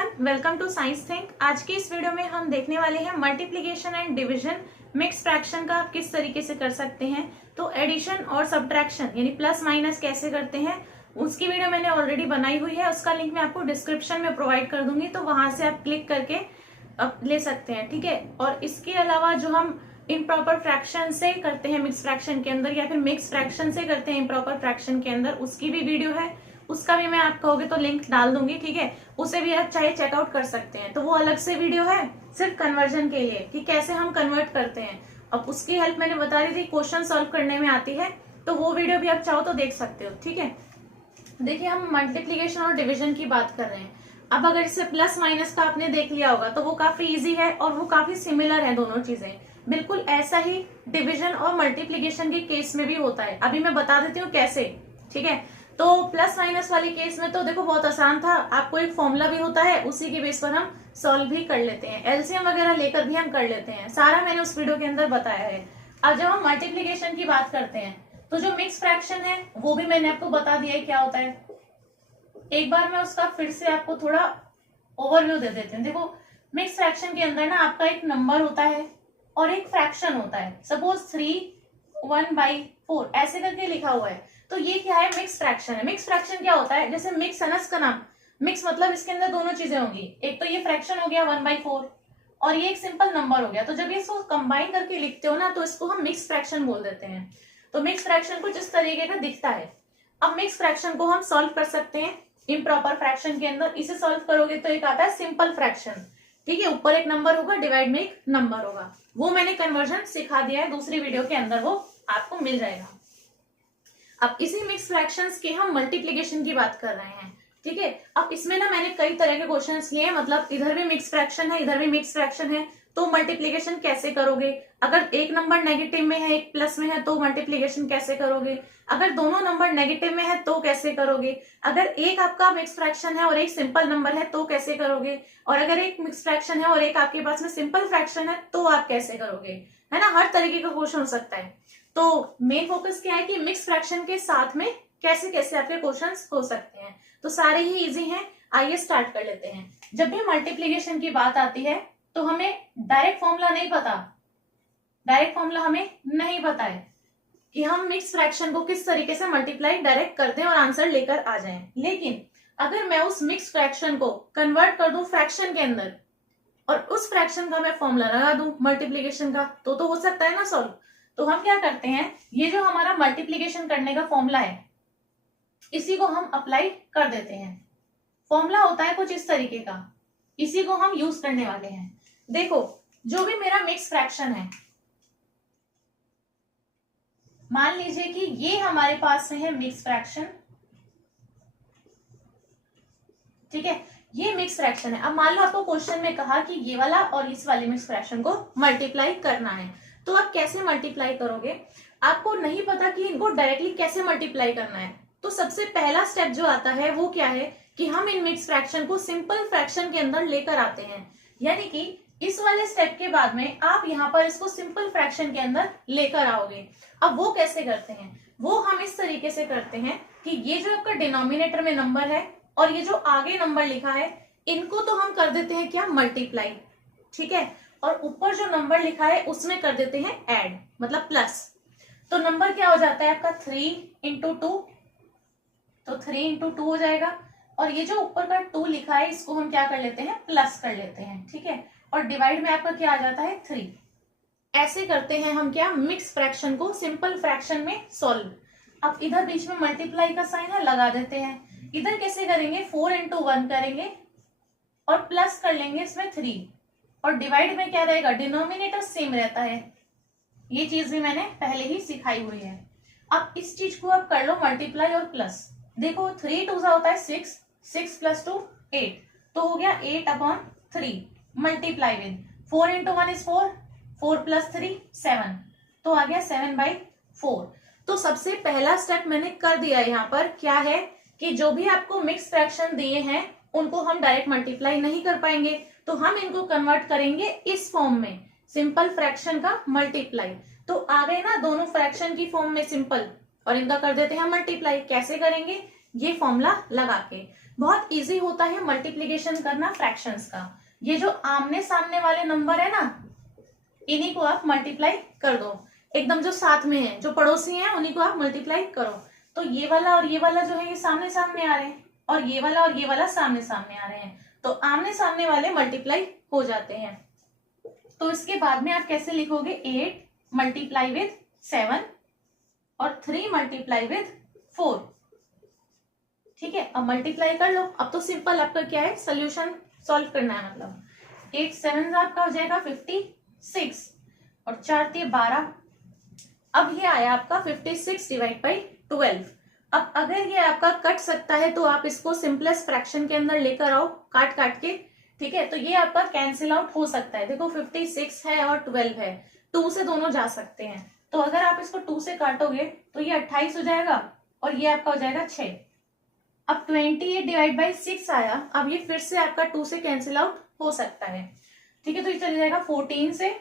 Everyone, welcome to science think. आज की इस वीडियो में हम देखने वाले हैं multiplication and division mix fraction का आप किस तरीके से कर सकते हैं। तो एडिशन और सब्ट्रैक्शन यानी प्लस माइनस कैसे करते हैं उसकी वीडियो मैंने ऑलरेडी बनाई हुई है, उसका लिंक मैं आपको डिस्क्रिप्शन में प्रोवाइड कर दूंगी, तो वहां से आप क्लिक करके ले सकते हैं। ठीक है। और इसके अलावा जो हम इम्प्रॉपर फ्रैक्शन से करते हैं मिक्स फ्रैक्शन के अंदर, या फिर मिक्स फ्रैक्शन से करते हैं इम्प्रॉपर फ्रैक्शन के अंदर, उसकी भी वीडियो है, उसका भी मैं आप कहोगे तो लिंक डाल दूंगी। ठीक है। उसे भी आप चाहे चेकआउट कर सकते हैं। तो वो अलग से वीडियो है सिर्फ कन्वर्जन के लिए कि कैसे हम कन्वर्ट करते हैं। अब उसकी हेल्प मैंने बता दी थी, क्वेश्चन सॉल्व करने में आती है, तो वो वीडियो भी आप चाहो तो देख सकते हो। ठीक है। देखिए, हम मल्टीप्लीकेशन और डिवीजन की बात कर रहे हैं। अब अगर इससे प्लस माइनस का आपने देख लिया होगा तो वो काफी इजी है और वो काफी सिमिलर है, दोनों चीजें बिल्कुल ऐसा ही डिवीजन और मल्टीप्लीकेशन के केस में भी होता है। अभी मैं बता देती हूँ कैसे। ठीक है। तो प्लस माइनस वाले केस में तो देखो बहुत आसान था, आपको एक फॉर्मूला भी होता है, उसी के बेस पर हम सॉल्व भी कर लेते हैं, एलसीएम वगैरह लेकर भी हम कर लेते हैं, सारा मैंने उस वीडियो के अंदर बताया है। अब जब हम मल्टीप्लीकेशन की बात करते हैं तो जो मिक्स फ्रैक्शन है वो भी मैंने आपको बता दिया है क्या होता है। एक बार मैं उसका फिर से आपको थोड़ा ओवरव्यू दे देती हूँ। देखो, मिक्स फ्रैक्शन के अंदर ना आपका एक नंबर होता है और एक फ्रैक्शन होता है। सपोज 3/1/4 ऐसे करके लिखा हुआ है, तो ये क्या है? मिक्स फ्रैक्शन है। मिक्स फ्रैक्शन क्या होता है? जैसे मिक्स है ना इसका नाम, मिक्स मतलब इसके अंदर दोनों चीजें होंगी। एक तो ये फ्रैक्शन हो गया 1/4 और ये एक सिंपल नंबर हो गया। तो जब ये इसको कंबाइन करके लिखते हो ना तो इसको हम मिक्स फ्रैक्शन बोल देते हैं। तो मिक्स फ्रैक्शन कुछ इस तरीके का दिखता है। अब मिक्स फ्रैक्शन को हम सॉल्व कर सकते हैं इम्प्रॉपर फ्रैक्शन के अंदर। इसे सॉल्व करोगे तो एक आता है सिंपल फ्रैक्शन। ठीक है। ऊपर एक नंबर होगा, डिवाइड में एक नंबर होगा। वो मैंने कन्वर्जन सिखा दिया है दूसरी वीडियो के अंदर, वो आपको मिल जाएगा। अब इसी मिक्स फ्रैक्शंस के हम मल्टीप्लिकेशन की बात कर रहे हैं। ठीक है। अब इसमें ना मैंने कई तरह के क्वेश्चंस लिए, मतलब इधर भी मिक्स फ्रैक्शन है, इधर भी मिक्स फ्रैक्शन है, तो मल्टीप्लिकेशन कैसे करोगे? अगर एक नंबर नेगेटिव में है, एक प्लस में है, तो मल्टीप्लिकेशन कैसे करोगे? अगर दोनों नंबर नेगेटिव में है तो कैसे करोगे? अगर एक आपका मिक्स फ्रैक्शन है और एक सिंपल नंबर है तो कैसे करोगे? और अगर एक मिक्स फ्रैक्शन है और एक आपके पास में सिंपल फ्रैक्शन है तो आप कैसे करोगे? है ना, हर तरीके का क्वेश्चन हो सकता है। तो मेन फोकस क्या है कि मिक्स फ्रैक्शन के साथ में कैसे कैसे आपके क्वेश्चंस हो सकते हैं। तो सारे ही इजी हैं। आइए स्टार्ट कर लेते हैं। जब भी मल्टीप्लिकेशन की बात आती है तो हमें डायरेक्ट फॉर्मूला नहीं पता, डायरेक्ट फॉर्मूला हमें नहीं पता है कि हम मिक्स फ्रैक्शन को किस तरीके से मल्टीप्लाई डायरेक्ट कर दें और आंसर लेकर आ जाएं। लेकिन अगर मैं उस मिक्स फ्रैक्शन को कन्वर्ट कर दूं फ्रैक्शन के अंदर और उस फ्रैक्शन का मैं फॉर्मूला लगा दूं मल्टीप्लिकेशन का, तो हो सकता है ना सॉल्व। तो हम क्या करते हैं, ये जो हमारा मल्टीप्लिकेशन करने का फॉर्मूला है इसी को हम अप्लाई कर देते हैं। फॉर्मूला होता है कुछ इस तरीके का, इसी को हम यूज करने वाले हैं। देखो, जो भी मेरा मिक्स फ्रैक्शन है, मान लीजिए कि ये हमारे पास में है मिक्स फ्रैक्शन। ठीक है, ये मिक्स फ्रैक्शन है। अब मान लो आपको क्वेश्चन में कहा कि ये वाला और इस वाले मिक्स फ्रैक्शन को मल्टीप्लाई करना है, तो आप कैसे मल्टीप्लाई करोगे? आपको नहीं पता कि इनको डायरेक्टली कैसे मल्टीप्लाई करना है। तो सबसे पहला स्टेप जो आता है वो क्या है कि हम इन मिक्स फ्रैक्शन को सिंपल फ्रैक्शन के अंदर लेकर आते हैं। यानी कि इस वाले स्टेप के बाद में आप यहाँ पर इसको सिंपल फ्रैक्शन के अंदर लेकर आओगे। अब वो कैसे करते हैं? वो हम इस तरीके से करते हैं कि ये जो आपका डिनोमिनेटर में नंबर है और ये जो आगे नंबर लिखा है, इनको तो हम कर देते हैं क्या? मल्टीप्लाई। ठीक है। और ऊपर जो नंबर लिखा है उसमें कर देते हैं ऐड, मतलब प्लस। तो नंबर क्या हो जाता है आपका? 3×2, तो 3×2 हो जाएगा। और ये जो ऊपर का 2 लिखा है इसको हम क्या कर लेते हैं? प्लस कर लेते हैं। ठीक है। और डिवाइड में आपका क्या आ जाता है? 3। ऐसे करते हैं हम क्या? मिक्स फ्रैक्शन को सिंपल फ्रैक्शन में सॉल्व। अब इधर बीच में मल्टीप्लाई का साइन है, लगा देते हैं। इधर कैसे करेंगे? 4×1 करेंगे और प्लस कर लेंगे इसमें 3। और डिवाइड में क्या रहेगा? डिनोमिनेटर सेम रहता है। ये चीज भी मैंने पहले ही सिखाई हुई है। अब इस चीज को आप कर लो मल्टीप्लाई और प्लस। देखो, 3×2 होता है 6, 6 + 2 8, तो हो गया 8/3। मल्टीप्लाई विद 4×1 इज 4, 4 + 3 7, तो आ गया 7/4। तो सबसे पहला स्टेप मैंने कर दिया यहाँ पर। क्या है कि जो भी आपको मिक्स फ्रैक्शन दिए हैं उनको हम डायरेक्ट मल्टीप्लाई नहीं कर पाएंगे, तो हम इनको कन्वर्ट करेंगे इस फॉर्म में, सिंपल फ्रैक्शन का मल्टीप्लाई। तो आ गए ना दोनों फ्रैक्शन की फॉर्म में सिंपल, और इनका कर देते हैं मल्टीप्लाई। कैसे करेंगे? ये फॉर्मूला लगा के। बहुत इजी होता है मल्टीप्लीकेशन करना फ्रैक्शंस का। ये जो आमने सामने वाले नंबर है ना, इन्हीं को आप मल्टीप्लाई कर दो, एकदम जो साथ में है, जो पड़ोसी हैं उन्हीं को आप मल्टीप्लाई करो। तो ये वाला और ये वाला जो है ये सामने सामने आ रहे हैं, और ये वाला और ये वाला सामने सामने आ रहे हैं, तो आमने सामने वाले मल्टीप्लाई हो जाते हैं। तो इसके बाद में आप कैसे लिखोगे, 8 मल्टीप्लाई विथ 7 और 3 मल्टीप्लाई विथ 4। ठीक है, अब मल्टीप्लाई कर लो। अब तो सिंपल आपका क्या है, सोल्यूशन सॉल्व करना है। मतलब 8 7 आपका हो जाएगा 56 और 4 × 12। अब ये आया आपका 56 डिवाइड बाई 12। अब अगर ये आपका कट सकता है तो आप इसको सिंपलेस्ट फ्रैक्शन के अंदर लेकर आओ काट काट के। ठीक है, तो ये आपका कैंसिल आउट हो सकता है। देखो 56 है और 12 है, 2 से दोनों जा सकते हैं। तो अगर आप इसको 2 से काटोगे तो ये 28 हो जाएगा और ये आपका हो जाएगा 6। अब 28 डिवाइड बाई 6 आया। अब ये फिर से आपका 2 से कैंसिल आउट हो सकता है। ठीक है, तो ये चले जाएगा 14 से,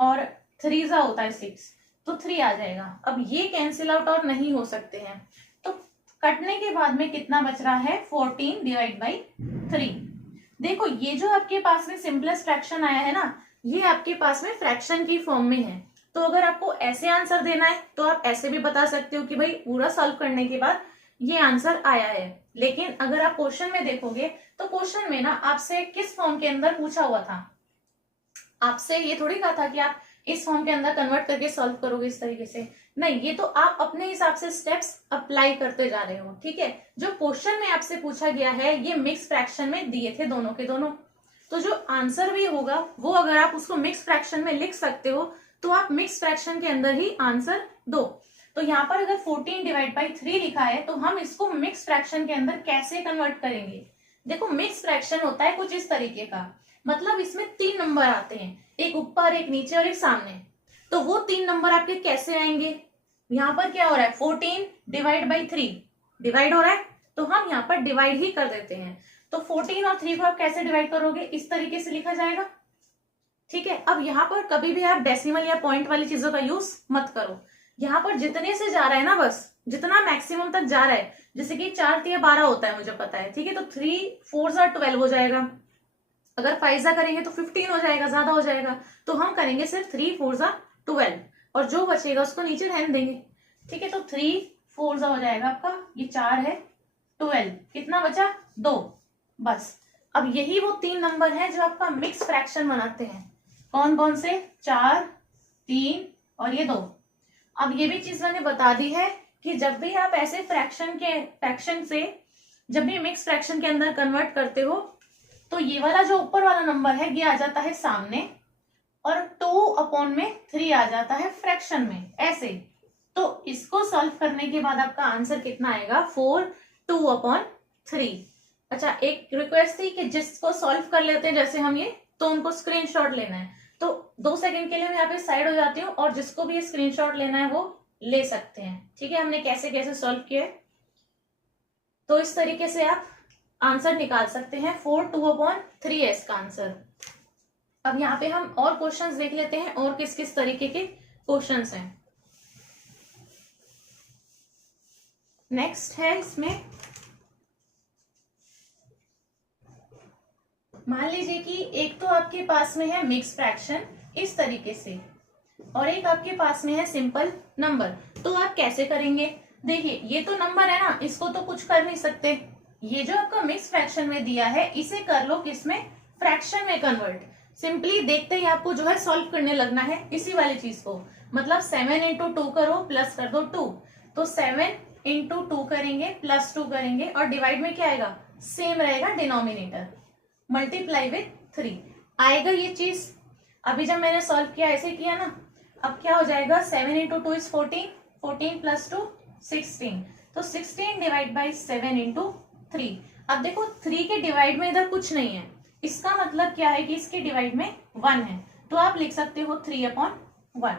और 3 होता है 6, तो 3 आ जाएगा। अब ये कैंसिल आउट और नहीं हो सकते हैं, तो कटने के बाद में कितना बच रहा है, 14 डिवाइड बाई 3। देखो ये जो आपके पास में सिंपलेस्ट फ्रैक्शन आया है ना, ये आपके पास में फ्रैक्शन की फॉर्म में है। तो अगर आपको ऐसे आंसर देना है तो आप ऐसे भी बता सकते हो कि भाई पूरा सॉल्व करने के बाद ये आंसर आया है। लेकिन अगर आप क्वेश्चन में देखोगे तो क्वेश्चन में ना आपसे किस फॉर्म के अंदर पूछा हुआ था, आपसे ये थोड़ी कहा था कि आप इस फॉर्म के अंदर कन्वर्ट करके सॉल्व करोगे इस तरीके से। नहीं, ये तो आप अपने हिसाब से स्टेप्स अप्लाई करते जा रहे हो। ठीक है, जो क्वेश्चन में आपसे पूछा गया है ये मिक्स फ्रैक्शन में दिए थे दोनों के दोनों, तो जो आंसर भी होगा वो अगर आप उसको मिक्स फ्रैक्शन में लिख सकते हो तो आप मिक्स फ्रैक्शन के अंदर ही आंसर दो। तो यहाँ पर अगर 14 डिवाइड बाई 3 लिखा है तो हम इसको मिक्स फ्रैक्शन के अंदर कैसे कन्वर्ट करेंगे। देखो मिक्स फ्रैक्शन होता है कुछ इस तरीके का, मतलब इसमें 3 नंबर आते हैं, एक ऊपर एक नीचे और एक सामने। तो वो 3 नंबर आपके कैसे आएंगे, यहाँ पर क्या हो रहा है 14 डिवाइड बाई 3 डिवाइड हो रहा है, तो हम यहाँ पर डिवाइड ही कर देते हैं। तो 14 और 3 को आप कैसे डिवाइड करोगे, इस तरीके से लिखा जाएगा। ठीक है, अब यहाँ पर कभी भी आप डेसिमल या पॉइंट वाली चीजों का यूज मत करो। यहाँ पर जितने से जा रहा है ना, बस जितना मैक्सिमम तक जा रहा है, जैसे कि 4 × 12 होता है मुझे पता है। ठीक है, तो 3 4 12 हो जाएगा, अगर 5 करेंगे तो 15 हो जाएगा, ज्यादा हो जाएगा। तो हम करेंगे सिर्फ 3 4 12 और जो बचेगा उसको नीचे रहने देंगे। ठीक है, तो 3 4 हो जाएगा आपका, ये 4 है, 12 कितना बचा 2, बस। अब यही वो 3 नंबर है जो आपका मिक्स फ्रैक्शन बनाते हैं। कौन कौन से, 4 3 और ये 2। अब ये भी चीज मैंने बता दी है कि जब भी आप ऐसे फ्रैक्शन से जब भी मिक्स फ्रैक्शन के अंदर कन्वर्ट करते हो तो ये वाला जो ऊपर वाला नंबर है ये आ जाता है सामने, और 2/3 आ जाता है फ्रैक्शन में, ऐसे। तो इसको सॉल्व करने के बाद आपका आंसर कितना आएगा, 4 2/3। अच्छा, एक रिक्वेस्ट थी कि जिसको सॉल्व कर लेते हैं जैसे हम ये, तो उनको स्क्रीनशॉट लेना है। तो 2 सेकंड के लिए मैं यहाँ पे साइड हो जाती हूँ, और जिसको भी स्क्रीनशॉट लेना है वो ले सकते हैं। ठीक है, हमने कैसे कैसे सॉल्व किया है, तो इस तरीके से आप आंसर निकाल सकते हैं। 4 2/3 है इसका आंसर। अब यहाँ पे हम और क्वेश्चंस देख लेते हैं, और किस किस तरीके के क्वेश्चंस हैं। नेक्स्ट है इसमें, मान लीजिए कि एक तो आपके पास में है मिक्स फ्रैक्शन इस तरीके से, और एक आपके पास में है सिंपल नंबर। तो आप कैसे करेंगे, देखिए ये तो नंबर है ना, इसको तो कुछ कर नहीं सकते। ये जो आपका मिक्स फ्रैक्शन में दिया है इसे कर लो किसमें, फ्रैक्शन में कन्वर्ट। सिंपली देखते ही आपको जो है सॉल्व करने लगना है इसी वाली चीज को। मतलब 7 × 2 करो, प्लस कर दो 2, तो 7 × 2 करेंगे, प्लस 2 करेंगे, और डिवाइड में क्या आएगा, सेम रहेगा डिनोमिनेटर, मल्टीप्लाई विथ 3 आएगा ये चीज। अभी जब मैंने सॉल्व किया ऐसे किया ना, अब क्या हो जाएगा, 7 × 2 इज 14, 14 + 2 16, तो 16 डिवाइड बाई 7 × 3। अब देखो 3 के डिवाइड में इधर कुछ नहीं है, इसका मतलब क्या है कि इसके डिवाइड में 1 है, तो आप लिख सकते हो 3/1।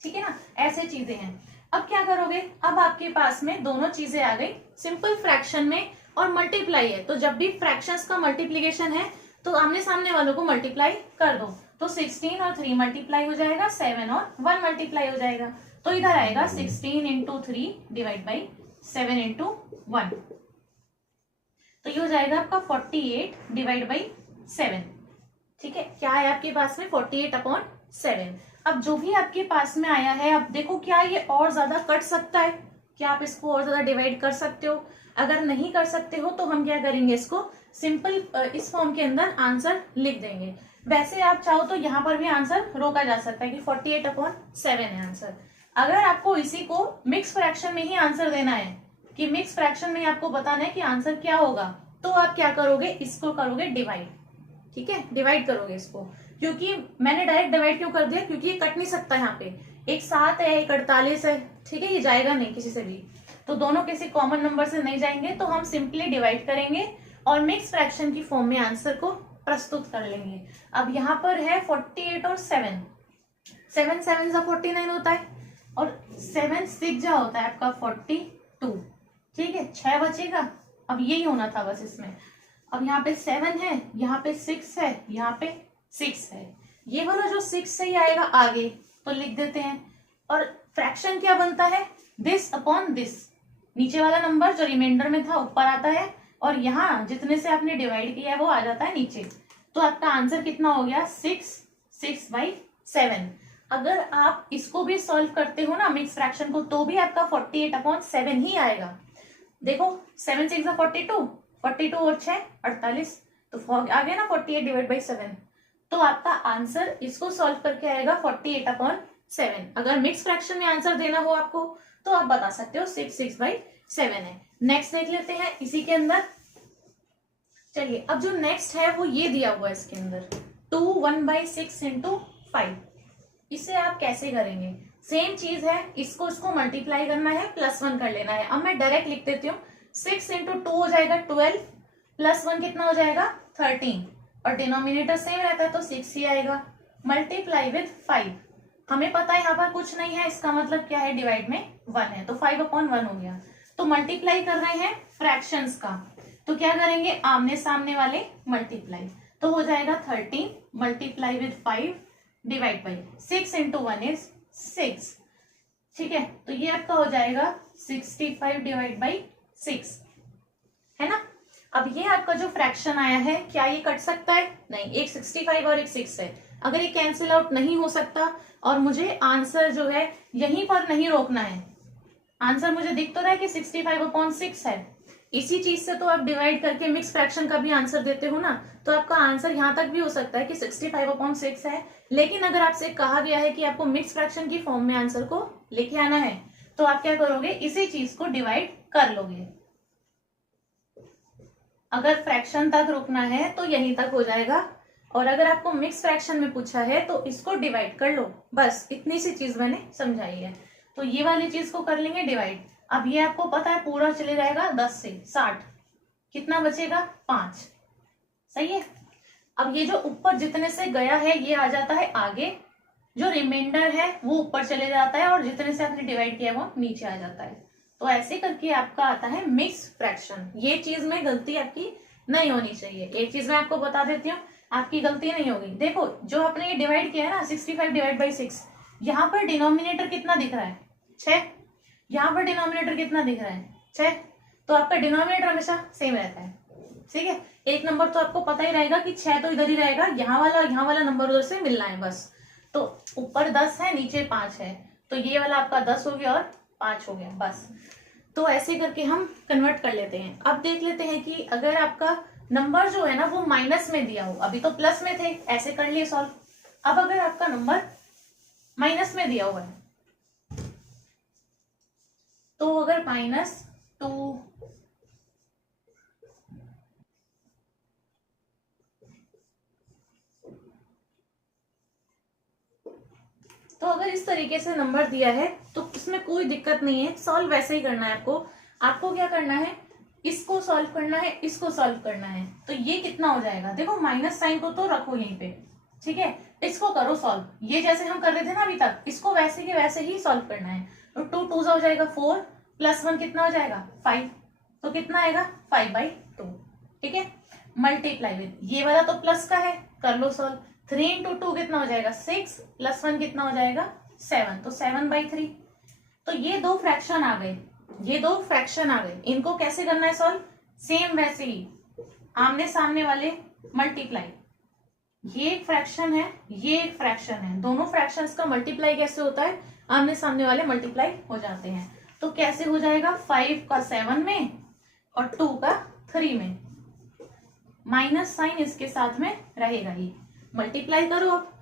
ठीक है ना, ऐसे चीजें हैं। अब क्या करोगे, अब आपके पास में दोनों चीजें आ गई, सिंपल फ्रैक्शन में और मल्टीप्लाई है। तो जब भी फ्रैक्शंस का मल्टीप्लीकेशन है तो आमने सामने वालों को मल्टीप्लाई कर दो, तो 16 और 3 मल्टीप्लाई हो जाएगा, 7 और 1 मल्टीप्लाई हो जाएगा, तो इधर आएगा 16 × 3 डिवाइड बाई 7 × 1। तो ये हो जाएगा आपका 48 डिवाइड बाई 7। ठीक है, क्या है आपके पास में 48/7। अब जो भी आपके पास में आया है, अब देखो क्या ये और ज्यादा कट सकता है, क्या आप इसको और ज्यादा डिवाइड कर सकते हो? अगर नहीं कर सकते हो तो हम क्या करेंगे, इसको सिंपल इस फॉर्म के अंदर आंसर लिख देंगे। वैसे आप चाहो तो यहाँ पर भी आंसर रोका जा सकता है कि 48/7 है आंसर। अगर आपको इसी को मिक्स फ्रैक्शन में ही आंसर देना है, कि मिक्स फ्रैक्शन में आपको बताना है कि आंसर क्या होगा, तो आप क्या करोगे, इसको करोगे डिवाइड। ठीक है, डिवाइड करोगे इसको, क्योंकि मैंने डायरेक्ट डिवाइड क्यों कर दिया, क्योंकि ये कट नहीं सकता। यहाँ पे एक 7 है, एक 48 है। ठीक है, ये जाएगा नहीं किसी से भी, तो दोनों किसी कॉमन नंबर से नहीं जाएंगे, तो हम सिंपली डिवाइड करेंगे और मिक्स फ्रैक्शन की फॉर्म में आंसर को प्रस्तुत कर लेंगे। अब यहाँ पर है 48 और 7, 7 7 सा 49 होता है, और 7 6 जा होता है आपका 42। ठीक है, 6 बचेगा। अब यही होना था बस इसमें। अब यहाँ पे 7 है, यहाँ पे 6 है, यहाँ पे 6 है। ये वाला जो 6 से ही आएगा आगे, तो लिख देते हैं। और फ्रैक्शन क्या बनता है, दिस अपॉन दिस। नीचे वाला नंबर जो रिमाइंडर में था ऊपर आता है, और यहाँ जितने से आपने डिवाइड किया है वो आ जाता है नीचे। तो आपका आंसर कितना हो गया, 6/7। अगर आप इसको भी सॉल्व करते हो ना मिक्स फ्रैक्शन को, तो भी आपका 48/7 ही आएगा। देखो 7 6 42, 42 और 6 48, तो आ गया ना 48 डिवाइड बाई 7। तो आपका आंसर इसको सॉल्व करके आएगा 48/7। अगर मिक्स फ्रैक्शन में आंसर देना हो आपको, तो आप बता सकते हो 6/7 है। नेक्स्ट देख लेते हैं इसी के अंदर। चलिए, अब जो नेक्स्ट है वो ये दिया हुआ है इसके अंदर, 2 1/6 × 5। इसे आप कैसे करेंगे, सेम चीज है, इसको मल्टीप्लाई करना है, +1 कर लेना है। अब मैं डायरेक्ट लिख देती हूँ, 6 × 2 हो जाएगा 12, +1 कितना हो जाएगा 13, और डिनोमिनेटर सेम रहता है तो 6 ही आएगा। मल्टीप्लाई विद 5, हमें पता है यहाँ पर कुछ नहीं है, इसका मतलब क्या है, डिवाइड में 1 है, तो 5/1 हो गया। तो मल्टीप्लाई कर रहे हैं फ्रैक्शंस का, तो क्या करेंगे, आमने सामने वाले मल्टीप्लाई, तो हो जाएगा 13 multiply with 5 divide by 6 × 1 is 6। ठीक है, तो ये आपका हो जाएगा 65 डिवाइड बाई 6, है ना। अब ये आपका जो फ्रैक्शन आया है, क्या ये कट सकता है, नहीं, एक 65 और एक 6 है। अगर ये कैंसिल आउट नहीं हो सकता, और मुझे आंसर जो है यहीं पर नहीं रोकना है, आंसर मुझे दिख तो रहा है कि 65/6 है, इसी चीज से तो आप डिवाइड करके मिक्स फ्रैक्शन का भी आंसर देते हो ना, तो आपका आंसर यहाँ तक भी हो सकता है कि 65/6 है। लेकिन अगर आपसे कहा गया है कि आपको मिक्स फ्रैक्शन की फॉर्म में आंसर को लेके आना है, तो आप क्या करोगे, इसी चीज को डिवाइड कर लोगे। अगर फ्रैक्शन तक रुकना है तो यहीं तक हो जाएगा, और अगर आपको मिक्स फ्रैक्शन में पूछा है तो इसको डिवाइड कर लो, बस इतनी सी चीज मैंने समझाई है। तो ये वाली चीज को कर लेंगे डिवाइड। अब ये आपको पता है पूरा चले जाएगा 10 से 60, कितना बचेगा 5, सही है। अब ये जो ऊपर जितने से गया है ये आ जाता है आगे, जो रिमाइंडर है वो ऊपर चले जाता है, और जितने से आपने डिवाइड किया वो नीचे आ जाता है। तो ऐसे करके आपका आता है मिक्स फ्रैक्शन। ये चीज में गलती आपकी नहीं होनी चाहिए। एक चीज मैं आपको बता देती हूँ, आपकी गलती नहीं होगी। देखो जो आपने ये डिवाइड किया है ना 65 डिवाइड बाई 6, यहाँ पर डिनोमिनेटर कितना दिख रहा है 6, यहाँ पर डिनोमिनेटर कितना दिख रहा है 6, तो आपका डिनोमिनेटर हमेशा सेम रहता है। ठीक है, एक नंबर तो आपको पता ही रहेगा कि 6 तो इधर ही रहेगा, यहाँ वाला नंबर उधर से मिलना है बस। तो ऊपर 10 है नीचे 5 है, तो ये वाला आपका 10 हो गया और 5 हो गया बस। तो ऐसे करके हम कन्वर्ट कर लेते हैं। अब देख लेते हैं कि अगर आपका नंबर जो है ना वो माइनस में दिया हो, अभी तो प्लस में थे, ऐसे कर लिए सॉल्व। अब अगर आपका नंबर माइनस में दिया हुआ है, तो अगर -2 तो अगर इस तरीके से नंबर दिया है तो इसमें कोई दिक्कत नहीं है, सॉल्व वैसे ही करना है आपको। आपको क्या करना है, इसको सॉल्व करना है, इसको सॉल्व करना है। तो ये कितना हो जाएगा, देखो माइनस साइन को तो रखो यहीं पे, ठीक है, इसको करो सॉल्व। ये जैसे हम कर रहे थे ना अभी तक, इसको वैसे के वैसे ही सॉल्व करना है। तो 2 2 हो जाएगा 4, +1 कितना हो जाएगा 5, तो कितना आएगा 5/2। ठीक है, मल्टीप्लाई विद, ये वाला तो प्लस का है, कर लो सॉल्व। 3 × 2 कितना हो जाएगा 6, +1 कितना हो जाएगा 7, तो 7/3। तो ये दो फ्रैक्शन आ गए, ये दो फ्रैक्शन आ गए। इनको कैसे करना है सॉल्व, सेम वैसे ही आमने सामने वाले मल्टीप्लाई, ये एक फ्रैक्शन है, ये एक फ्रैक्शन है, दोनों फ्रैक्शंस का मल्टीप्लाई कैसे होता है, आमने सामने वाले मल्टीप्लाई हो जाते हैं। तो कैसे हो जाएगा, 5 का 7 में और 2 का 3 में, माइनस साइन इसके साथ में रहेगा ही, मल्टीप्लाई करो अब,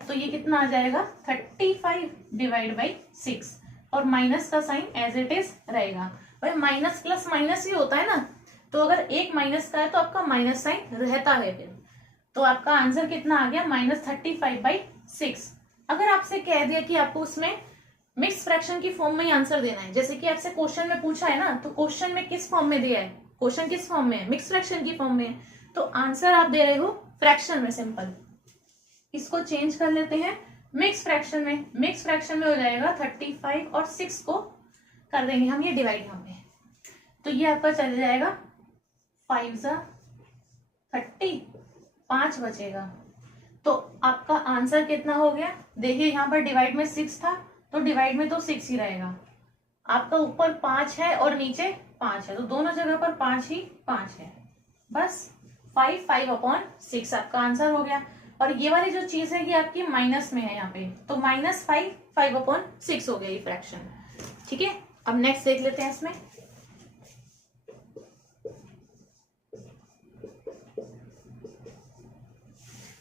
तो ये कितना आ जाएगा 35 डिवाइड बाई 6 और माइनस का साइन एज इट इज रहेगा। भाई माइनस प्लस माइनस ही होता है ना, तो अगर एक माइनस का है तो आपका माइनस साइन रहता है फिर, तो आपका आंसर कितना आ गया -35/6। अगर आपसे कह दिया कि आपको उसमें मिक्स फ्रैक्शन की फॉर्म में ही आंसर देना है, जैसे कि आपसे क्वेश्चन में पूछा है ना, तो क्वेश्चन में किस फॉर्म में दिया है, क्वेश्चन किस फॉर्म में है, मिक्स फ्रैक्शन की फॉर्म में है, तो आंसर आप दे रहे हो फ्रैक्शन में, सिंपल। इसको चेंज कर लेते हैं मिक्स फ्रैक्शन में, मिक्स फ्रैक्शन में हो जाएगा 35 और 6 को कर देंगे हम ये डिवाइड यहाँ पे, तो ये आपका चल जाएगा 5 × 30, 5 बचेगा, तो आपका आंसर कितना हो गया, देखिए यहाँ पर डिवाइड में 6 था तो डिवाइड में तो 6 ही रहेगा, आपका ऊपर 5 है और नीचे 5 है, तो दोनों जगह पर 5 ही 5 है, बस 5/6 आपका आंसर हो गया। और ये वाली जो चीज है ये आपकी माइनस में है यहाँ पे, तो -5 5/6 हो गया ये फ्रैक्शन, ठीक है। अब नेक्स्ट देख लेते हैं इसमें,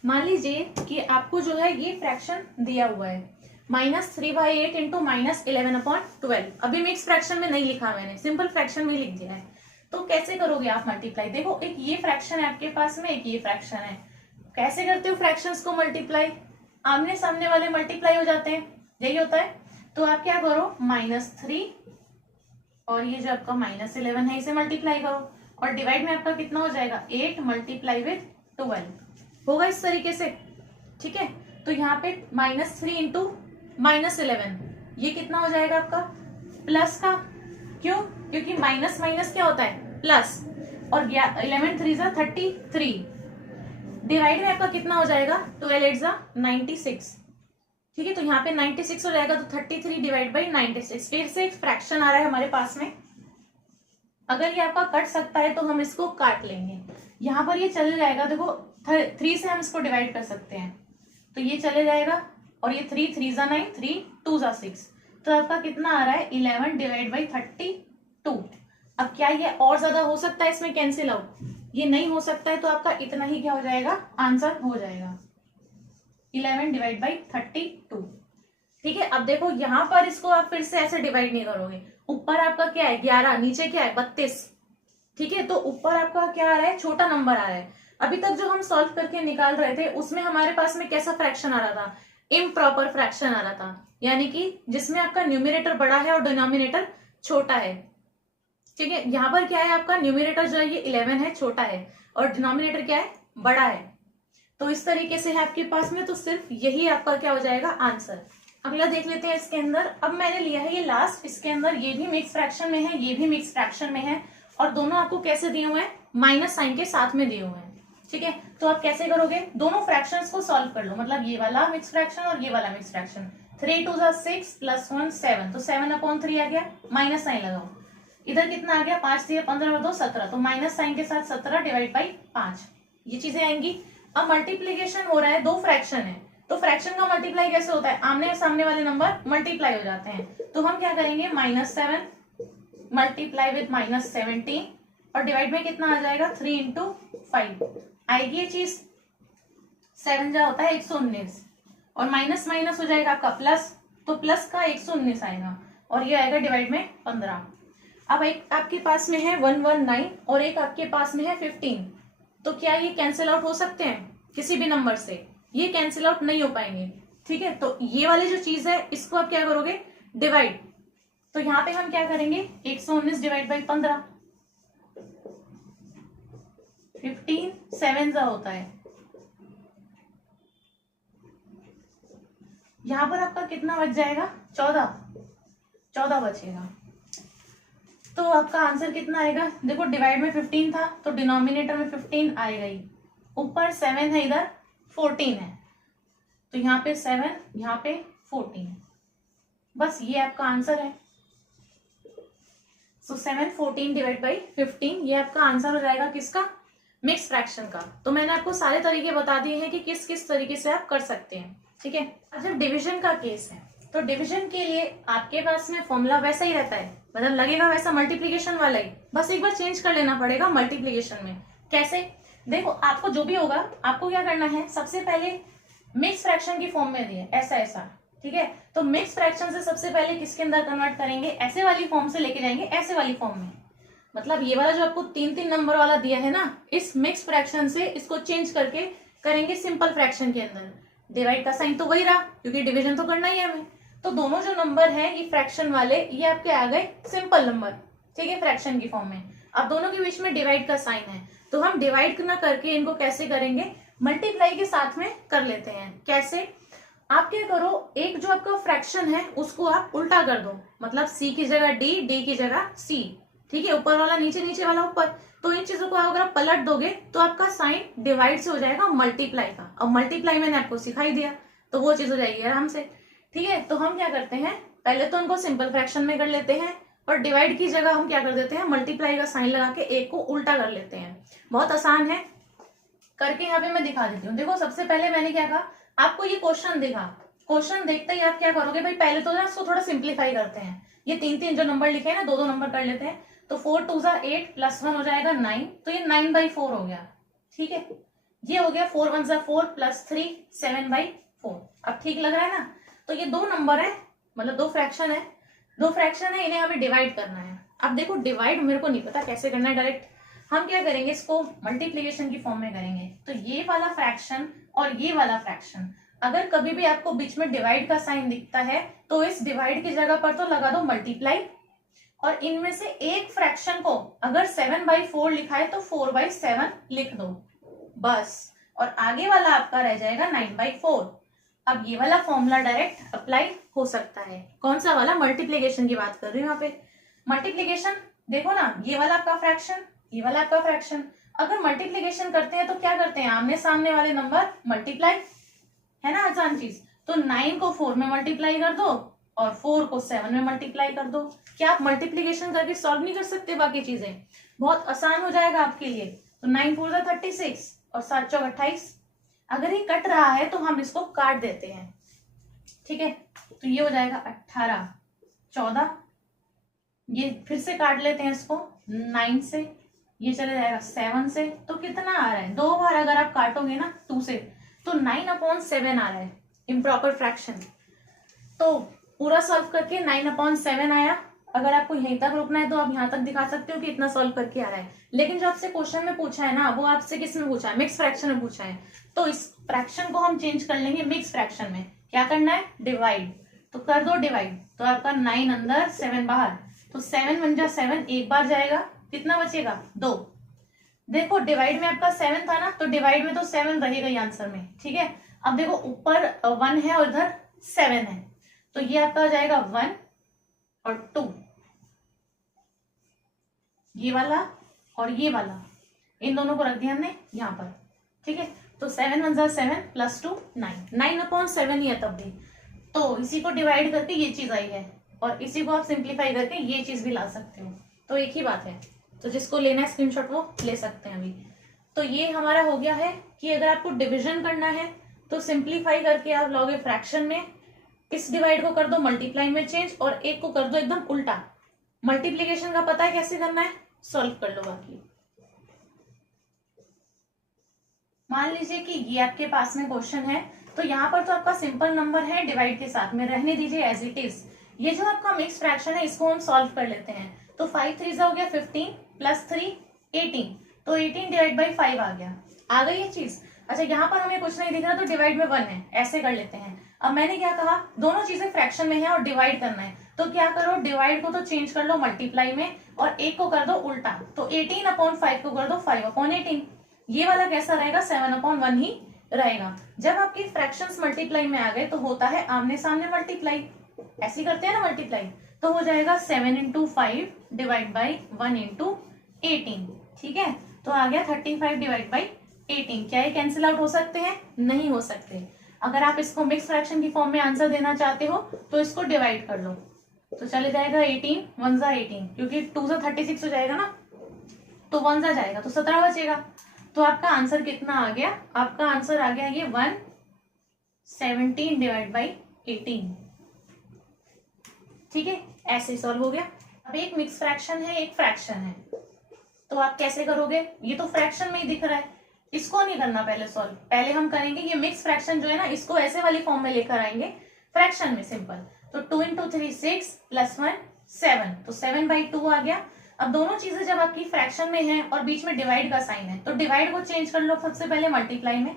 मान लीजिए कि आपको जो है ये फ्रैक्शन दिया हुआ है -3/8 इंटू -11/12, अभी मिक्स फ्रैक्शन में नहीं लिखा मैंने, सिंपल फ्रैक्शन में लिख दिया है, तो कैसे करोगे आप मल्टीप्लाई, देखो एक ये फ्रैक्शन है आपके पास में, एक ये फ्रैक्शन है, कैसे करते हो फ्रैक्शंस को मल्टीप्लाई, आमने सामने वाले मल्टीप्लाई हो जाते हैं, यही होता है, तो आप क्या करो -3 और ये जो आपका -11 है इसे मल्टीप्लाई करो, और डिवाइड में आपका कितना हो जाएगा 8 मल्टीप्लाई विद 12 होगा इस तरीके से, ठीक है। तो यहाँ पे -3 इंटू -11 ये कितना हो जाएगा आपका प्लस का, क्यों, क्योंकि माइनस माइनस क्या होता है प्लस, और 11 3 × 33, डिवाइड में आपका कितना हो जाएगा 12 8 × 96, ठीक है, तो यहाँ पे 96 हो जाएगा, तो 33 डिवाइड बाई 96, फिर से एक फ्रैक्शन आ रहा है हमारे पास में, अगर ये आपका कट सकता है तो हम इसको काट लेंगे, यहाँ पर ये चले जाएगा, देखो 3 से हम इसको डिवाइड कर सकते हैं, तो ये चले जाएगा, और ये 3 3 × 9 3 2 × 6, तो आपका कितना आ रहा है 11 डिवाइड बाई 32। अब क्या ये और ज्यादा हो सकता है इसमें कैंसिल आउट, ये नहीं हो सकता है, तो आपका इतना ही क्या हो जाएगा आंसर हो जाएगा 11 डिवाइड बाई 32, ठीक है। अब देखो यहाँ पर इसको आप फिर से ऐसे डिवाइड नहीं करोगे, ऊपर आपका क्या है 11, नीचे क्या है 32, ठीक है, तो ऊपर आपका क्या आ रहा है छोटा नंबर आ रहा है। अभी तक जो हम सॉल्व करके निकाल रहे थे उसमें हमारे पास में कैसा फ्रैक्शन आ रहा था, इम्प्रॉपर फ्रैक्शन आ रहा था, यानी कि जिसमें आपका न्यूमरेटर बड़ा है और डिनोमिनेटर छोटा है, ठीक है। यहाँ पर क्या है आपका न्यूमरेटर जो है ये 11 है छोटा है, और डिनोमिनेटर क्या है बड़ा है, तो इस तरीके से है आपके पास में, तो सिर्फ यही आपका क्या हो जाएगा आंसर। अगला देख लेते हैं इसके अंदर, अब मैंने लिया है ये लास्ट, इसके अंदर ये भी मिक्स फ्रैक्शन में है, ये भी मिक्स फ्रैक्शन में है, और दोनों आपको कैसे दिए हुए हैं माइनस साइन के साथ में दिए हुए हैं, ठीक है। तो आप कैसे करोगे, दोनों फ्रैक्शंस को सॉल्व कर लो, मतलब ये वाला मिक्स फ्रैक्शन और ये वाला मिक्स फ्रैक्शन, 3 2 × 6 + 1 7, तो 7/3 आ गया, माइनस साइन लगाओ, इधर कितना आ गया 5 3 15 2 17, तो माइनस साइन के साथ 17 डिवाइड बाई 5, ये चीजें आएंगी। अब मल्टीप्लीकेशन हो रहा है, दो फ्रैक्शन है, तो फ्रैक्शन का मल्टीप्लाई कैसे होता है, आमने सामने वाले नंबर मल्टीप्लाई हो जाते हैं, तो हम क्या करेंगे -7 मल्टीप्लाई विद -17, और डिवाइड में कितना आ जाएगा 3 × 5 आएगी ये चीज, 7 जा होता है 119, और माइनस माइनस हो जाएगा आपका प्लस, तो प्लस का 119 आएगा, और ये आएगा डिवाइड में 15। अब एक आपके पास में है 119 और एक आपके पास में है 15, तो क्या ये कैंसिल आउट हो सकते हैं किसी भी नंबर से, ये कैंसिल आउट नहीं हो पाएंगे, ठीक है। तो ये वाली जो चीज है इसको आप क्या करोगे डिवाइड, तो यहाँ पे हम क्या करेंगे 119 डिवाइड बाई 15, 15 7 जा होता है, यहां पर आपका कितना बच जाएगा 14 बचेगा, तो आपका आंसर कितना आएगा, देखो डिवाइड में 15 था तो डिनोमिनेटर में 15 आएगा ही, ऊपर 7 है इधर 14 है, तो यहाँ पे 7 यहाँ पे 14, बस ये आपका आंसर है। सो 7 14 डिवाइड बाई 15 ये आपका आंसर हो जाएगा किसका मिक्स फ्रैक्शन का। तो मैंने आपको सारे तरीके बता दिए हैं कि किस किस तरीके से आप कर सकते हैं, ठीक है। जब डिवीजन का केस है तो डिवीजन के लिए आपके पास में फॉर्मूला वैसा ही रहता है, मतलब लगेगा वैसा मल्टीप्लीकेशन वाला ही, बस एक बार चेंज कर लेना पड़ेगा मल्टीप्लीकेशन में। कैसे? देखो, आपको जो भी होगा आपको क्या करना है, सबसे पहले मिक्स फ्रैक्शन की फॉर्म में दिए ऐसा ऐसा, ठीक है। तो मिक्स फ्रैक्शन से सबसे पहले किसके अंदर कन्वर्ट करेंगे, ऐसे वाली फॉर्म से लेके जाएंगे ऐसे वाली फॉर्म में। मतलब ये वाला जो आपको 3-3 नंबर वाला दिया है ना, इस मिक्स फ्रैक्शन से इसको चेंज करके करेंगे सिंपल फ्रैक्शन के अंदर। डिवाइड का साइन तो वही रहा क्योंकि डिवीजन तो करना ही है हमें। तो दोनों जो नंबर है ये फ्रैक्शन वाले, ये आपके आ गए सिंपल नंबर, ठीक है, फ्रैक्शन की फॉर्म में। अब दोनों के बीच में डिवाइड का साइन है, तो हम डिवाइड ना करके इनको कैसे करेंगे, मल्टीप्लाई के साथ में कर लेते हैं। कैसे? आप क्या करो, एक जो आपका फ्रैक्शन है उसको आप उल्टा कर दो, मतलब सी की जगह डी, डी की जगह सी, ठीक है, ऊपर वाला नीचे, नीचे वाला ऊपर। तो इन चीजों को अगर आप पलट दोगे तो आपका साइन डिवाइड से हो जाएगा मल्टीप्लाई का। अब मल्टीप्लाई मैंने आपको सिखाई दिया तो वो चीज हो जाएगी आराम से, ठीक है। तो हम क्या करते हैं, पहले तो इनको सिंपल फ्रैक्शन में कर लेते हैं और डिवाइड की जगह हम क्या कर देते हैं, मल्टीप्लाई का साइन लगा के एक को उल्टा कर लेते हैं। बहुत आसान है, करके यहाँ पे मैं दिखा देती हूँ। देखो, सबसे पहले मैंने क्या कहा, आपको ये क्वेश्चन दिखा, क्वेश्चन देखते ही आप क्या करोगे भाई, पहले तो ना इसको थोड़ा सिंप्लीफाई करते हैं। ये 3-3 जो नंबर लिखे हैं ना, 2-2 नंबर कर लेते हैं। तो 4 2 8 प्लस 1 हो जाएगा 9, तो ये 9/4 हो गया, ठीक है। ये हो गया 4 1 4 प्लस 3 7/4। अब ठीक लग रहा है ना। तो ये दो नंबर है, मतलब दो फ्रैक्शन है, इन्हें हमें डिवाइड करना है। अब देखो, डिवाइड मेरे को नहीं पता कैसे करना है, डायरेक्ट हम क्या करेंगे, इसको मल्टीप्लीकेशन की फॉर्म में करेंगे। तो ये वाला फ्रैक्शन और ये वाला फ्रैक्शन, अगर कभी भी आपको बीच में डिवाइड का साइन दिखता है तो इस डिवाइड की जगह पर तो लगा दो मल्टीप्लाई, और इनमें से एक फ्रैक्शन को अगर 7/4 लिखा है तो 4/7 लिख दो बस, और आगे वाला आपका रह जाएगा 9/4। अब ये वाला फॉर्मूला डायरेक्ट अप्लाई हो सकता है। कौन सा वाला? मल्टीप्लीकेशन की बात कर रही हूँ यहाँ पे। मल्टीप्लीकेशन देखो ना, ये वाला आपका फ्रैक्शन, ये वाला आपका फ्रैक्शन। अगर मल्टीप्लीकेशन करते हैं तो क्या करते हैं, आमने सामने वाले नंबर मल्टीप्लाई, है ना, आसान चीज। तो 9 को 4 में मल्टीप्लाई कर दो और 4 को 7 में मल्टीप्लाई कर दो। क्या आप मल्टीप्लीकेशन करके सॉल्व नहीं कर सकते? बाकी चीजें बहुत आसान हो जाएगा आपके लिए। तो 9 4 36 और 7 चौक 28। अगर ये कट रहा है तो हम इसको काट देते हैं, ठीक है। तो ये हो जाएगा 18 14, ये फिर से काट लेते हैं इसको 9 से, ये चले जाएगा 7 से। तो कितना आ रहा है, 2 बार अगर आप काटोगे ना 2 से, तो 9/7 आ रहा है, इम्प्रॉपर फ्रैक्शन। तो पूरा सॉल्व करके 9/7 आया। अगर आपको यहीं तक रुकना है तो आप यहाँ तक दिखा सकते हो कि इतना सॉल्व करके आ रहा है। लेकिन जो आपसे क्वेश्चन में पूछा है ना, वो आपसे किस में पूछा है, मिक्स फ्रैक्शन में पूछा है। तो इस फ्रैक्शन को हम चेंज कर लेंगे मिक्स फ्रैक्शन में। क्या करना है, डिवाइड, तो कर दो डिवाइड। तो आपका 9 अंदर 7 बाहर, तो 7 1 जा 7, एक बार जाएगा, कितना बचेगा 2। देखो, डिवाइड में आपका 7 था ना, तो डिवाइड में तो 7 रहेगा ही आंसर में, ठीक है। अब देखो, ऊपर 1 है और इधर 7 है, तो ये आपका हो जाएगा 1 और 2, ये वाला और ये वाला, इन दोनों को रख दिया हमने यहाँ पर, ठीक है। तो 7 1 7 प्लस 2 9, 9/7 ही है तब भी। तो इसी को डिवाइड करके ये चीज आई है, और इसी को आप सिंप्लीफाई करके ये चीज भी ला सकते हो। तो एक ही बात है। तो जिसको लेना है स्क्रीनशॉट वो ले सकते हैं अभी। तो ये हमारा हो गया है कि अगर आपको डिवीजन करना है तो सिंप्लीफाई करके आप लोगे फ्रैक्शन में, इस डिवाइड को कर दो मल्टीप्लाई में चेंज और एक को कर दो एकदम उल्टा। मल्टीप्लीकेशन का पता है कैसे करना है, सॉल्व कर लो बाकी। मान लीजिए कि ये आपके पास में क्वेश्चन है, तो यहाँ पर तो आपका सिंपल नंबर है डिवाइड के साथ में, रहने दीजिए एज इट इज। ये जो आपका मिक्स फ्रैक्शन है इसको हम सॉल्व कर लेते हैं। तो 5 3 हो गया 15 प्लस 3 18, तो 18 डिवाइड बाई 5 आ गया, आ गई ये चीज। अच्छा, यहाँ पर हमें कुछ नहीं दिख रहा तो डिवाइड में 1 है, ऐसे कर लेते हैं। अब मैंने क्या कहा, दोनों चीजें फ्रैक्शन में है और डिवाइड करना है, तो क्या करो, डिवाइड को तो चेंज कर लो मल्टीप्लाई में और एक को कर दो उल्टा। तो 18/5 को कर दो 5/18। ये वाला कैसा रहेगा, 7/1 ही रहेगा। जब आपकी फ्रैक्शंस मल्टीप्लाई में आ गए तो होता है आमने सामने मल्टीप्लाई, ऐसे करते हैं ना मल्टीप्लाई। तो हो जाएगा 7 × 5 डिवाइड बाई 1 × 18, ठीक है। तो आ गया 35 डिवाइड बाई 18। क्या ये कैंसिल आउट हो सकते हैं? नहीं हो सकते। अगर आप इसको मिक्स फ्रैक्शन की फॉर्म में आंसर देना चाहते हो तो इसको डिवाइड कर लो, तो चले जाएगा 18 1 18, क्योंकि 2 36 हो जाएगा ना, तो 1 जाएगा तो 17 बचेगा। तो आपका आंसर कितना आ गया? आपका आंसर आ गया ये 117 डिवाइड बाई 18। ठीक है, ऐसे सॉल्व हो गया। अब एक मिक्स फ्रैक्शन है, एक फ्रैक्शन है, तो आप कैसे करोगे? ये तो फ्रैक्शन में ही दिख रहा है, इसको नहीं करना पहले सॉल्व। पहले हम करेंगे ये मिक्स फ्रैक्शन जो है ना, इसको ऐसे वाली फॉर्म में लेकर आएंगे फ्रैक्शन में, सिंपल। तो 2 × 3 6 + 1 7, तो 7/2 आ गया। अब दोनों चीजें जब आपकी फ्रैक्शन में है और बीच में डिवाइड का साइन है, तो डिवाइड को चेंज कर लो सबसे पहले मल्टीप्लाई में,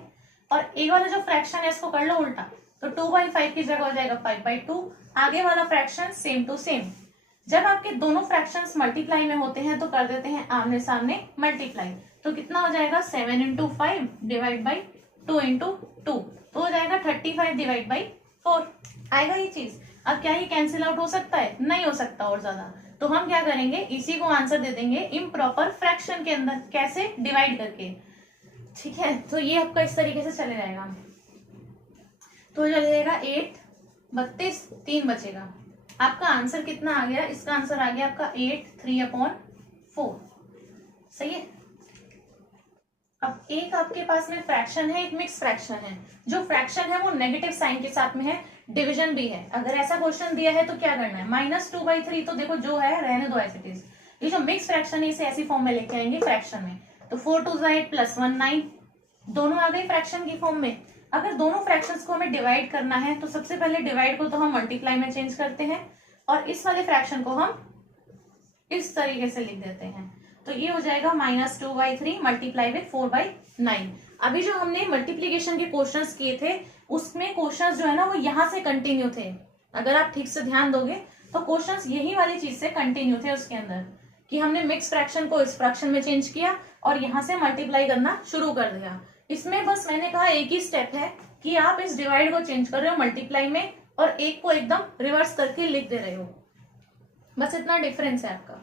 और एक वाला जो फ्रैक्शन है इसको कर लो उल्टा, तो 2/5 की जगह हो जाएगा 5/2। आगे वाला फ्रैक्शन सेम टू सेम। जब आपके दोनों फ्रैक्शंस मल्टीप्लाई में होते हैं तो कर देते हैं आमने सामने मल्टीप्लाई, तो कितना हो जाएगा 7 × 5 डिवाइड बाई 2 × 2, तो हो जाएगा 35 डिवाइड बाई 4 आएगा ये चीज। अब क्या ये कैंसिल आउट हो सकता है? नहीं हो सकता और ज्यादा, तो हम क्या करेंगे, इसी को आंसर दे देंगे इम्प्रॉपर फ्रैक्शन के अंदर। कैसे? डिवाइड करके। ठीक है, तो ये आपका इस तरीके से चले जाएगा, तो चले जाएगा 8 32 3 बचेगा। आपका आंसर कितना आ गया? इसका आंसर आ गया आपका 8 3/4। सही है। अब एक आपके पास में फ्रैक्शन है, एक मिक्स फ्रैक्शन है। जो फ्रैक्शन है वो नेगेटिव साइन के साथ में है, डिवीजन भी है। अगर ऐसा क्वेश्चन दिया है तो क्या करना है, -2/3, तो देखो जो है रहने दो एज इट इज। ये जो मिक्स फ्रैक्शन है इसे ऐसी फॉर्म में लेके आएंगे फ्रैक्शन में, तो 4 2 8 + 1 9, दोनों आ गए फ्रैक्शन की फॉर्म में। अगर दोनों फ्रैक्शंस को हमें डिवाइड करना है तो सबसे पहले डिवाइड को तो हम मल्टीप्लाई में चेंज करते हैं, और इस वाले फ्रैक्शन को हम इस तरीके से लिख देते हैं, तो ये हो जाएगा -2/3 मल्टीप्लाई विथ 4/9। अभी जो हमने मल्टीप्लीकेशन के क्वेश्चंस किए थे उसमें क्वेश्चंस जो है ना वो यहाँ से कंटिन्यू थे। अगर आप ठीक से ध्यान दोगे तो क्वेश्चंस यही वाली चीज से कंटिन्यू थे उसके अंदर, कि हमने मिक्स फ्रैक्शन को इस फ्रैक्शन में चेंज किया और यहाँ से मल्टीप्लाई करना शुरू कर दिया। इसमें बस मैंने कहा एक ही स्टेप है कि आप इस डिवाइड को चेंज कर रहे हो मल्टीप्लाई में और एक को एकदम रिवर्स करके लिख दे रहे हो, बस इतना डिफरेंस है आपका।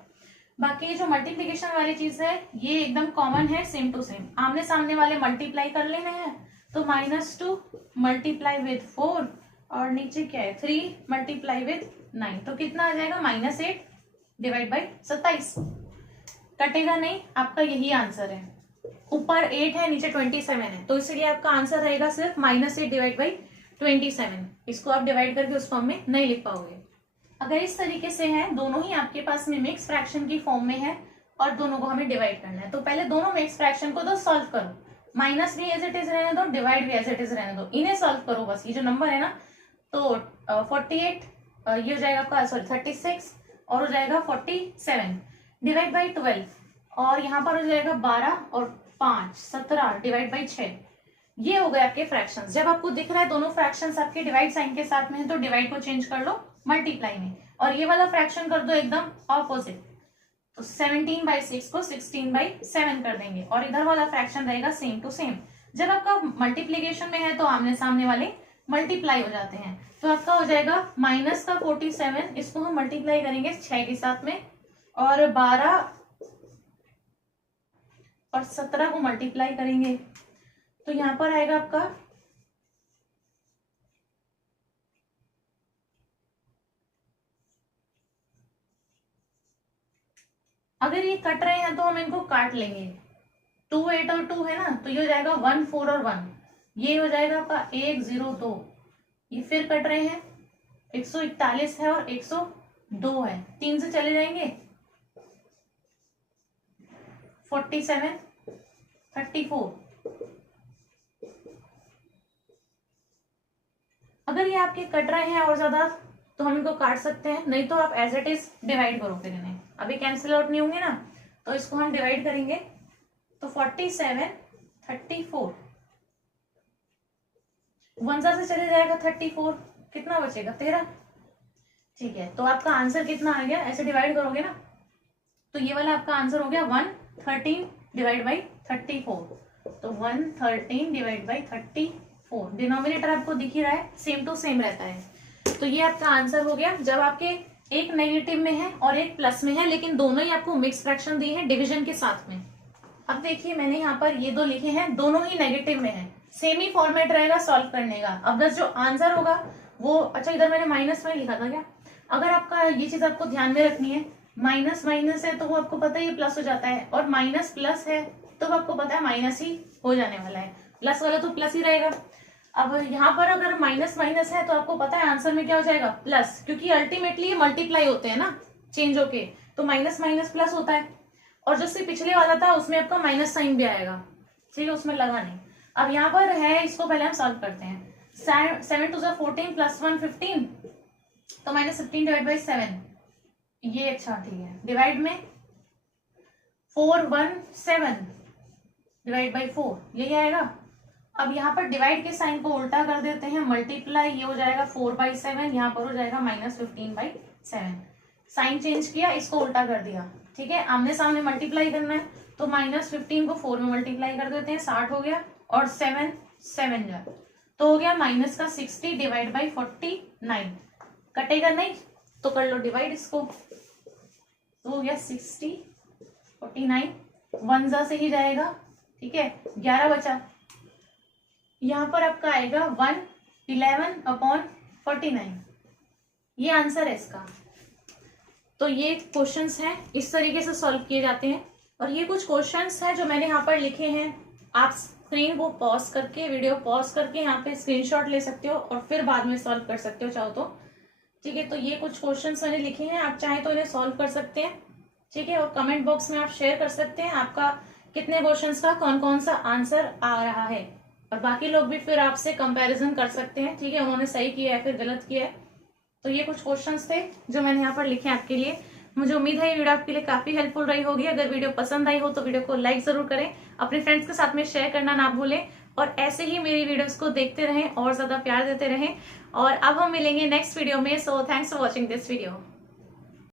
बाकी जो मल्टीप्लीकेशन वाली चीज है ये एकदम कॉमन है, सेम टू सेम। आमने सामने वाले मल्टीप्लाई कर लेने हैं, तो -2 मल्टीप्लाई विथ 4 और नीचे क्या है 3 मल्टीप्लाई विथ 9, तो कितना आ जाएगा -8 डिवाइड बाई 27। कटेगा नहीं, आपका यही आंसर है। ऊपर 8 है नीचे 27 है, तो इसलिए आपका आंसर रहेगा सिर्फ -8 डिवाइड बाई 27। इसको आप डिवाइड करके उस फॉर्म में नहीं लिख पाओगे। अगर इस तरीके से है, दोनों ही आपके पास में मिक्स फ्रैक्शन की फॉर्म में है और दोनों को हमें डिवाइड करना है, तो पहले दोनों मिक्स फ्रैक्शन को तो सॉल्व करो, माइनस भी एज इट इज रहने दो, डिवाइड भी एज इट इज रहने दो, इन्हें सॉल्व करो बस। ये जो नंबर है ना, तो 48 ये हो जाएगा आपका, सॉरी 36 और हो जाएगा 47 डिवाइड बाई 12, और यहाँ पर हो जाएगा 12 और 5 17 डिवाइड बाई 6। ये हो गए आपके फ्रैक्शंस। जब आपको दिख रहा है दोनों फ्रैक्शंस आपके डिवाइड साइन के साथ में है, तो डिवाइड को चेंज कर लो मल्टीप्लाई में, और ये वाला फ्रैक्शन कर दो एकदम ऑपोजिट, तो 17/6 को 16/7 कर देंगे, और इधर वाला फ्रैक्शन रहेगा सेम टू सेम। जब आपका मल्टीप्लीकेशन में है तो आमने सामने वाले मल्टीप्लाई हो जाते हैं, तो आपका हो जाएगा -47, इसको हम मल्टीप्लाई करेंगे 6 के साथ में, और 12 और 17 को मल्टीप्लाई करेंगे, तो यहां पर आएगा आपका अगर ये कट रहे हैं तो हम इनको काट लेंगे, 2 8 और 2 है ना, तो ये हो जाएगा 1 4 और 1, ये हो जाएगा आपका 1 0 2, ये फिर कट रहे हैं 141 है और 102 है, 3 से चले जाएंगे 47 34। अगर ये आपके कट रहे हैं और ज्यादा तो हम इनको काट सकते हैं, नहीं तो आप एज इट इज डिवाइड करो फिर इन्हें, अभी कैंसिल आउट नहीं होंगे ना, तो इसको हम डिवाइड करेंगे, तो 47 34, 1 से चले जाएगा 34, कितना बचेगा 13। ठीक है, तो आपका आंसर कितना आ गया, ऐसे डिवाइड करोगे ना, तो ये वाला आपका आंसर हो गया 113 डिवाइड बाई 34, तो 113 डिवाइड बाई 34। डिनोमिनेटर आपको दिख ही रहा है, सेम टू सेम रहता है, तो ये आपका आंसर हो गया। जब आपके एक नेगेटिव में है और एक प्लस में है, लेकिन दोनों ही आपको मिक्स फ्रैक्शन दिए हैं डिवीजन के साथ में। अब देखिए मैंने यहाँ पर ये दो लिखे हैं, दोनों ही नेगेटिव में है, सेम ही फॉर्मेट रहेगा सॉल्व करने का। अब बस जो आंसर होगा वो, अच्छा इधर मैंने माइनस में लिखा था क्या, अगर आपका ये चीज आपको ध्यान में रखनी है, माइनस माइनस है तो वो आपको पता ही प्लस हो जाता है, और माइनस प्लस है तो आपको पता है माइनस ही हो जाने वाला है, प्लस वाला तो प्लस ही रहेगा। अब यहाँ पर अगर माइनस माइनस है तो आपको पता है आंसर में क्या हो जाएगा, प्लस, क्योंकि अल्टीमेटली ये मल्टीप्लाई होते हैं ना चेंज होके, तो माइनस माइनस प्लस होता है। और जो से पिछले वाला था उसमें आपका माइनस साइन भी आएगा, ठीक है, उसमें लगा नहीं। अब यहाँ पर है, इसको पहले हम सॉल्व करते हैं। 7 2 14 प्लस 1 15, तो -15 डिवाइड बाई 7, ये अच्छा ठीक है। डिवाइड में 4 1 7 डिवाइड बाई 4, यही आएगा। अब यहाँ पर डिवाइड के साइन को उल्टा कर देते हैं, मल्टीप्लाई, ये हो जाएगा 4/7, यहाँ पर हो जाएगा -15/7। साइन चेंज किया, इसको उल्टा कर दिया, ठीक है। आमने सामने मल्टीप्लाई करना है, तो -15 को 4 में मल्टीप्लाई कर देते हैं, 60 हो गया, और 7 7 जा, तो हो गया माइनस का 60 डिवाइड बाई 49। कटेगा नहीं तो कर लो डिवाइड इसको, तो हो गया 60 49, 1 जा से ही जाएगा, ठीक है, 11 बचा। यहाँ पर आपका आएगा 111/49, ये आंसर है इसका। तो ये क्वेश्चंस हैं, इस तरीके से सॉल्व किए जाते हैं। और ये कुछ क्वेश्चंस हैं जो मैंने यहाँ पर लिखे हैं, आप स्क्रीन को पॉज करके, वीडियो पॉज करके यहाँ पे स्क्रीनशॉट ले सकते हो और फिर बाद में सॉल्व कर सकते हो चाहो तो, ठीक है। तो ये कुछ क्वेश्चंस मैंने लिखे हैं, आप चाहे तो इन्हें सॉल्व कर सकते हैं, ठीक है। और कमेंट बॉक्स में आप शेयर कर सकते हैं आपका कितने क्वेश्चंस का कौन कौन सा आंसर आ रहा है, और बाकी लोग भी फिर आपसे कंपैरिजन कर सकते हैं, ठीक है, उन्होंने सही किया है फिर गलत किया है। तो ये कुछ क्वेश्चंस थे जो मैंने यहाँ पर लिखे हैं आपके लिए। मुझे उम्मीद है ये वीडियो आपके लिए काफी हेल्पफुल रही होगी। अगर वीडियो पसंद आई हो तो वीडियो को लाइक जरूर करें, अपने फ्रेंड्स के साथ में शेयर करना ना भूलें, और ऐसे ही मेरी वीडियोस को देखते रहें और ज्यादा प्यार देते रहें। और अब हम मिलेंगे नेक्स्ट वीडियो में। So thanks for watching this video.